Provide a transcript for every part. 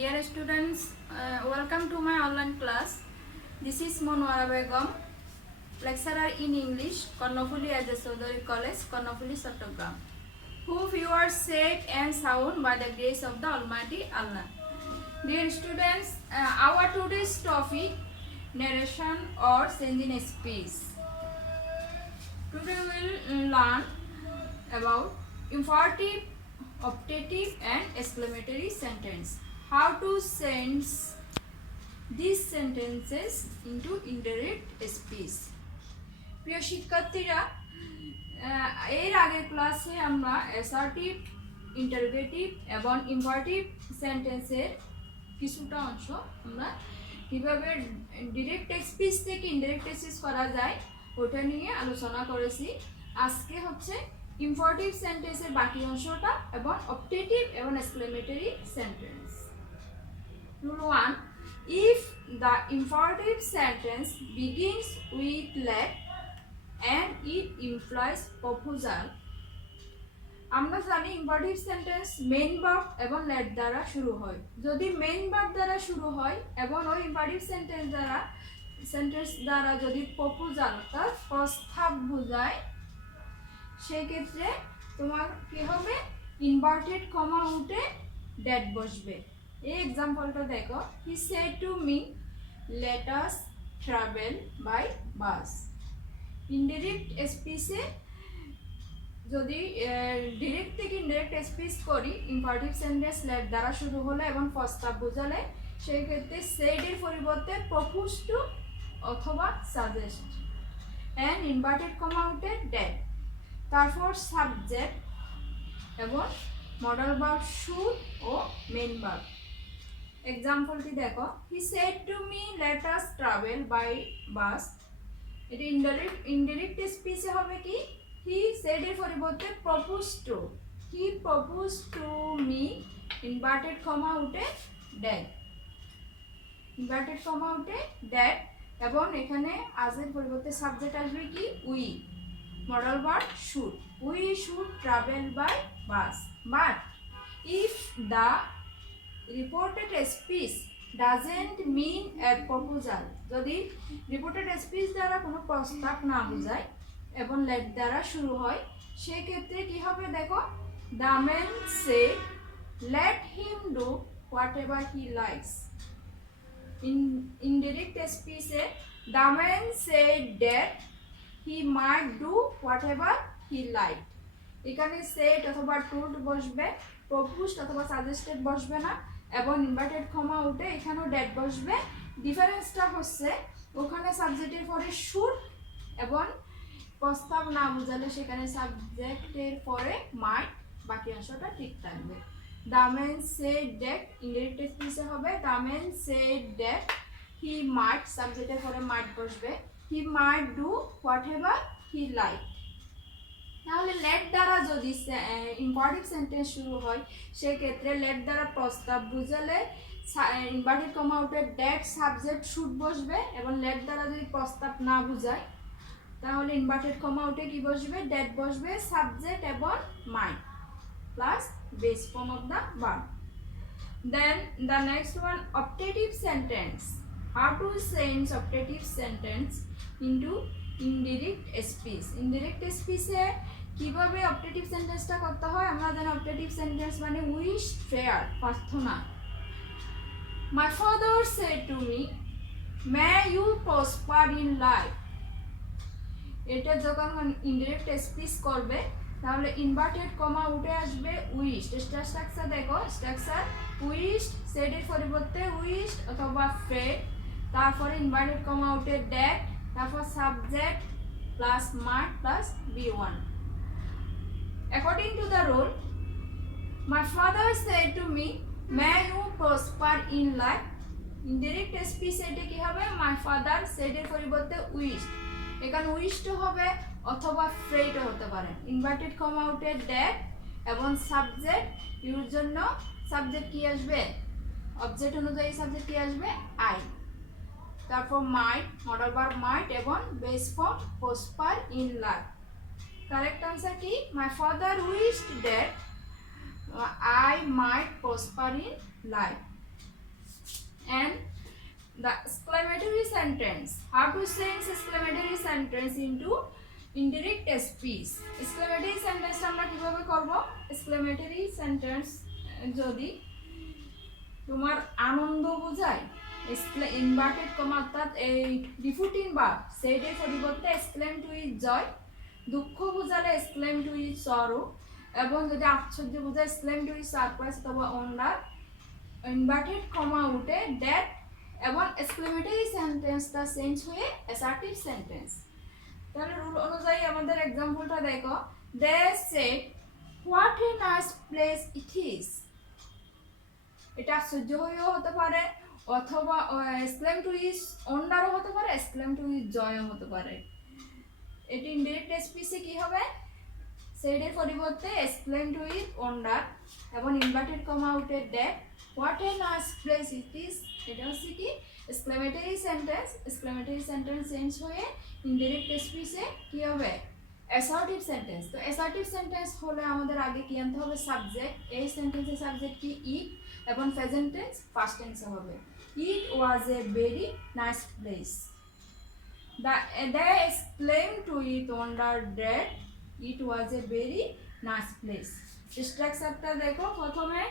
Dear students, welcome to my online class. This is Monwara Begum, lecturer in English, Karnofuli Ajay Chaudhary College, Karnofuli, Chattogram. Hope you are safe and sound by the grace of the Almighty Allah. Dear students, our today's topic, narration or changing speech. Today we will learn about imperative, optative and exclamatory sentence. How to change these sentences into indirect speech. প্রিয় শিক্ষার্থীরা, এর আগের ক্লাসে আমরা assertive, interrogative এবং ইম্পারেটিভ সেন্টেন্সের কিছুটা অংশ আমরা কিভাবে ডিরেক্ট স্পিচ থেকে ইনডাইরেক্ট স্পিচ করা যায় ওটা নিয়ে আলোচনা করেছি। আজকে হচ্ছে ইম্পারেটিভ সেন্টেন্সের বাকি অংশটা এবং অপটেটিভ এবং exclamatory sentence. Rule 1. If the imperative sentence begins with let and it implies proposal, আমরা জানি ইম্পারেটিভ সেন্টেন্স মেইন ভার্ব এবং লেট দ্বারা শুরু হয়। যদি মেইন ভার্ব দ্বারা শুরু হয় এবং ওই ইম্পারেটিভ সেন্টেন্স দ্বারা যদি প্রপোজাল অর্থাৎ প্রস্তাব বোঝায়, সেই ক্ষেত্রে তোমার কি হবে, ইনভার্টেড কমা উঠে ড্যাট বসবে। এই এক্সাম্পলটা দেখো, he said to me let us travel by bus. Indirect স্পিচে যদি ডিরেক্ট থেকে ইনডিরেক্ট স্পিচ করি, ইম্পারেটিভ সেন্টেন্স লেট দ্বারা শুরু হলে এবং প্রস্তাব বোঝালে, সেই ক্ষেত্রে সেডের পরিবর্তে প্রপোজ টু অথবা সাজেস্ট অ্যান্ড ইনভার্টেড কমা উঠে ড্যাট, তারপর সাবজেক্ট এবং মডাল ভার্ব শুড ও মেইন ভার্ব। এক্সাম্পলটি দেখো, he said to me let us travel by bus. এটা ইনডিরেক্ট স্পিচে হবে কি, হি সেড এর পরিবর্তে propose to, he propose to me inverted comma উঠে ড্যাট, ইনভার্টেড কমা উঠে ড্যাট, এবং এখানে আজের পরিবর্তে সাবজেক্ট আসবে কি we, modal verb should, we should travel by bus. But if the reported speech doesn't mean a proposal, যদি রিপোর্টেড স্পিচ দ্বারা কোনো প্রস্তাব না বোঝায় এবং লেট দ্বারা শুরু হয়, সেক্ষেত্রে কি হবে দেখো, the man said let him do whatever he likes. Indirect স্পিচে the man said that he might do whatever he like. এখানে সেড অথবা টুড বসবে, প্রপোজড অথবা সাজেস্টেড বসবে না, এবং ইনভার্টেড কমা উঠে এখানেও ড্যাট বসবে। ডিফারেন্সটা হচ্ছে ওখানে সাবজেক্টের পরে শুড এবং প্রস্তাব না বোঝালে সেখানে সাবজেক্টের পরে মাইট, বাকি অংশটা ঠিক থাকবে। The man said that indirect স্পিচে হবে the man said that he might, সাবজেক্টের পরে মাইট বসবে, he might do whatever he like. তাহলে লেট দ্বারা যদি ইম্পারেটিভ সেন্টেন্স শুরু হয়, সেক্ষেত্রে লেট দ্বারা প্রস্তাব বুঝালে ইনভার্টেড কমা উঠে ড্যাট সাবজেক্ট শুড বসবে, এবং লেট দ্বারা যদি প্রস্তাব না বুঝায় তাহলে ইনভার্টেড কমা উঠে কি বসবে, ড্যাট বসবে, সাবজেক্ট এবং might plus base form of the verb. Then the next one, optative sentence. How to change optative sentence into indirect speech. Indirect স্পিচে কিভাবে অপটেটিভ সেন্টেন্সটা করতে হয়, আমরা জানি অপটেটিভ সেন্টেন্স মানে উইশ, প্রেয়ার, প্রার্থনা। My father said to me may you prosper in life. এটা যখন ইনডিরেক্ট স্পিচ করবে তাহলে ইনভার্টেড কমা উঠে আসবে উইশ। স্ট্রাকচার দেখো, স্ট্রাকচার উইশ, সেডের পরিবর্তে উইশ অথবা প্রেড, তারপরে ইনভার্টেড কমা উঠে ড্যাট, তারপর subject plus mite plus B1. According to the rule, my father said to me, may you prosper in life. Indirect speech এটা কি হবে, my father said এর পরিবর্তে উইশ। এখানে উইশড হবে অথবা প্রেড হতে পারে। ইনভার্টেড কমা উঠে ড্যাট এবং সাবজেক্ট, ইউর জন্য সাবজেক্ট কি আসবে, অবজেক্ট অনুযায়ী সাবজেক্ট কি আসবে, আই, তারপর মাইট, মডাল ভার্ব মাইট এবং base form prosper in life. Correct answer কি, my father wished that I might prosper in life. And the exclamatory sentence. How to change exclamatory sentence into indirect speech. Exclamatory sentence আমরা কিভাবে করব? Exclamatory sentence যদি তোমার আনন্দ বোঝায় inverted comma অর্থাৎ এই রিফুটিং ভার্ব সেইটার পরিবর্তে এক্সক্লেম টু ইজ জয়, দুঃখ বোঝালে এক্সক্লেম টু ইজ সরো, এবং যদি আশ্চর্য বোঝায় এক্সক্লেম টু ইজ সারপ্রাইজ অথবা ওয়ান্ডার, ইনভার্টেড কমা উঠে দ্যাট, এবং এক্সক্লেমেটরি সেন্টেন্সটা চেঞ্জ হয়ে অ্যাসার্টিভ সেন্টেন্স। তাহলে রুল অনুযায়ী আমাদের এক্সাম্পলটা দেখো, they said what a nice place it is. এটা আশ্চর্য হয়েও হতে পারে, অথবা এক্সক্লেম টু ইজ ওয়ান্ডারও হতে পারে, এক্সক্লেম টু ইজ জয়ও হতে পারে। এটি ইনডিরেক্ট স্পিচে কি হবে? সেইডের পরিবর্তে এক্সক্লেম টু ইজ ওয়ান্ডার এবং ইনভার্টেড কমা উঠে that what a nice place it is, এটা হচ্ছে কি exclamatory sentence. Exclamatory sentence change হয়ে ইনডিরেক্ট স্পিচে কি হবে? Assertive sentence. তো অ্যাসার্টিভ সেন্টেন্স হলে আমাদের আগে কি আনতে হবে? সাবজেক্ট। এই সেন্টেন্সের সাবজেক্ট কি? ইট, এবং প্রেজেন্ট টেন্স ফার্স্ট টেন্সে হবে। It was a very nice place. They exclaimed to it wonder that it was a very nice place. স্ট্রাকচারটা দেখো, প্রথমে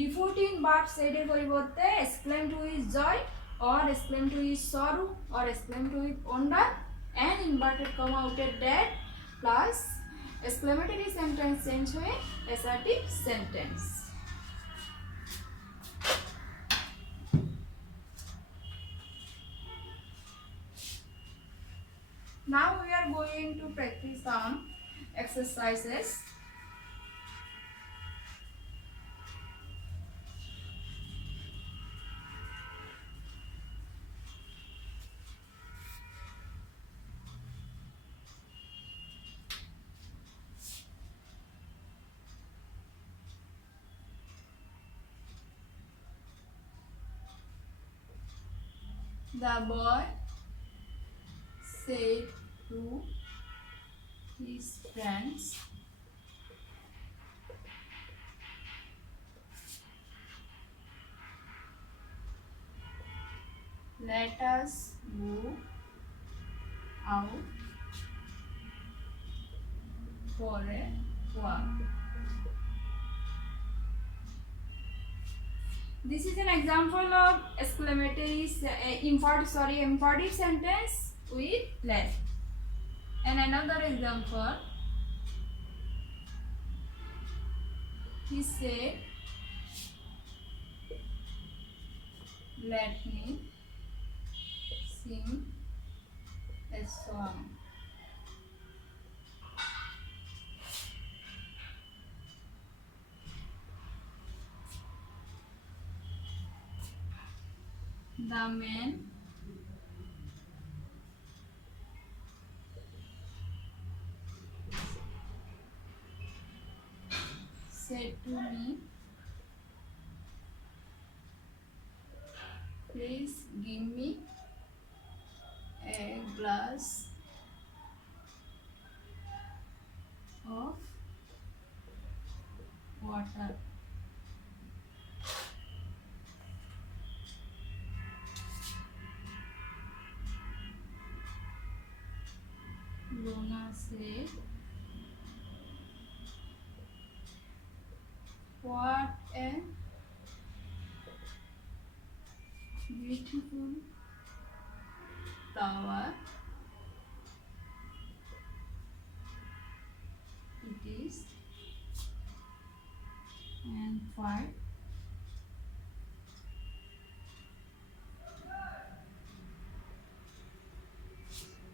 রিফুটিং ভার্ব সেইডের পরিবর্তে exclaim to is joy, or exclaim to is sorrow, or exclaim to is wonder, and inverted comma outed that plus exclamatory sentence change হয়ে assertive sentence. Now we are going to practice some exercises. The boy said to his friends, let us go out for a walk. This is an example of exclamatory imperative sentence with let. And another example, he said, let me sing a song. The man said to me, please give me a glass of water. Luna said, what a beautiful flower it is, and five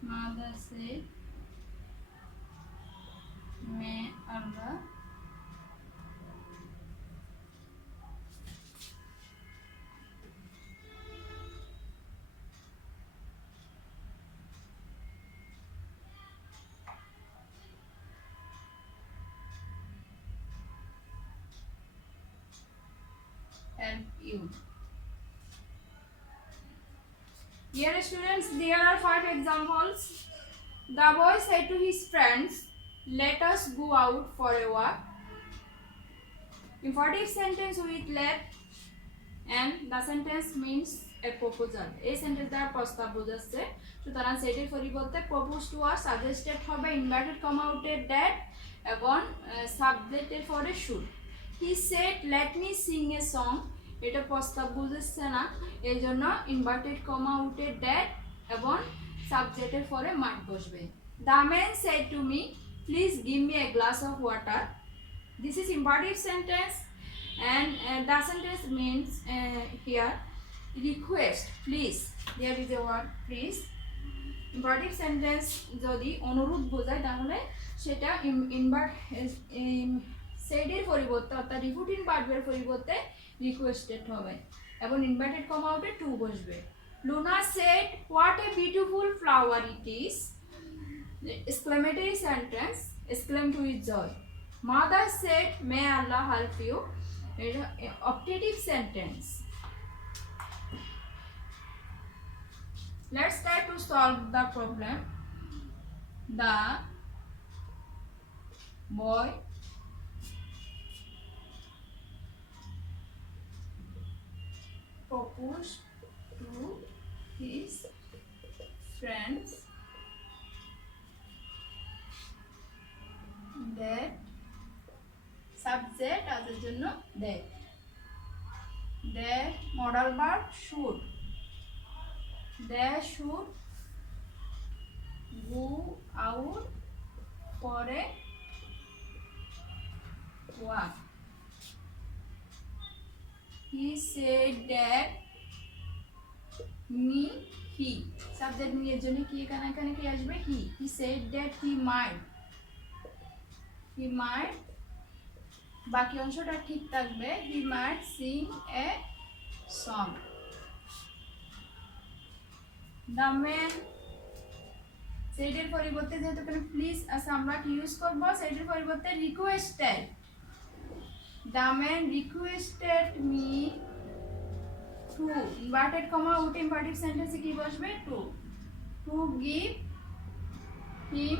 mother said, may Allah help you. Here students, there are 5 examples. The boy said to his friends, let us go out for a walk. Imperative sentence with let, and the sentence means a proposal. এই সেন্টেন্স দ্বারা প্রস্তাব বোঝাচ্ছে। সুতরাং সেটির পরিবর্তে propose to or suggested হবে inverted comma outed that এবং সাবজেক্টের পরে should. He said let me sing a song. এটা প্রস্তাব বোঝাচ্ছে না, এই জন্য ইনভার্টেড কমা outed that এবং সাবজেক্টের পরে might বসবে। The man said to me, please give me a glass of water. This is imperative sentence and the sentence means here request please. There is a word please. Imperative sentence যদি অনুরোধ বোঝায় তাহলে সেটা said-এর পরিবর্তে অর্থাৎ রিপিটিং ভার্বের পরিবর্তে রিকোয়েস্টেড হবে এবং ইনভার্টেড কমা আউটে টু বসবে। Luna said what a beautiful flower it is. Exclamatory sentence, exclaim to his joy. Mother said may Allah help you. Optative sentence. Let's try to solve the problem. The boy proposed to his friends that subject আজের জন্য that modal verb should. They should go out for a walk. He said that he subject নিয়ে জন্য কি এখানে কি আসবে he said that he might বাকি অংশটা ঠিক থাকবে he might sing a song. The man said এর পরিবর্তে যেহেতু এখানে প্লিজ আছে আমরা কি ইউজ করব সেটার পরিবর্তে requested. The man requested me to inverted comma out imperative sentence কি বসবে to give him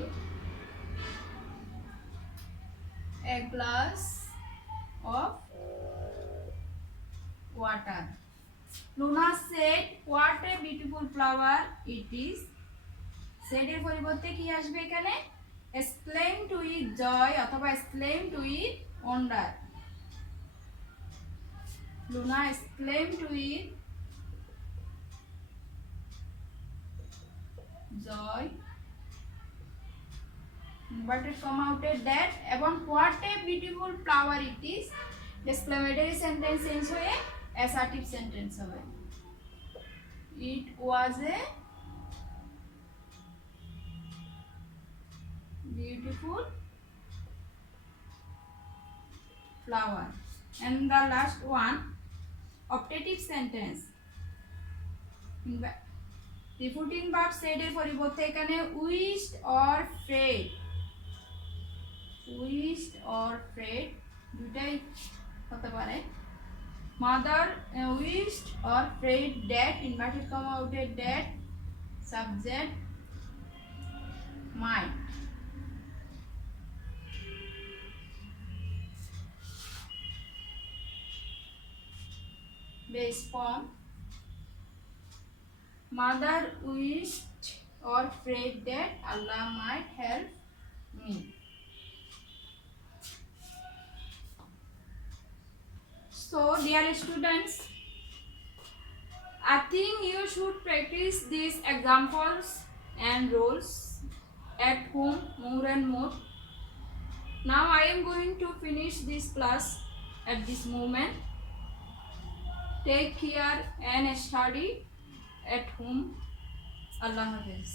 a glass of water. Luna said what a beautiful flower it is. said এর পরিবর্তে কি আসবে এখানে exclaim to it joy অথবা exclaim to it wonder. Luna exclaimed to it joy inverted comma outed that এবং what a beautiful flower it is exclamatory sentence change হয়ে assertive sentence হবে it was a beautiful flower. And the last one optative sentence repeating verb said এর পরিবর্তে এখানে wished or prayed দুটাই হতে পারে mother wished or prayed that inverted comma outed that subject might. Base form mother wished or prayed that Allah might help me. So dear students, I think you should practice these examples and rules at home more and more. Now I am going to finish this class at this moment. Take care and study at home. Allah Hafiz.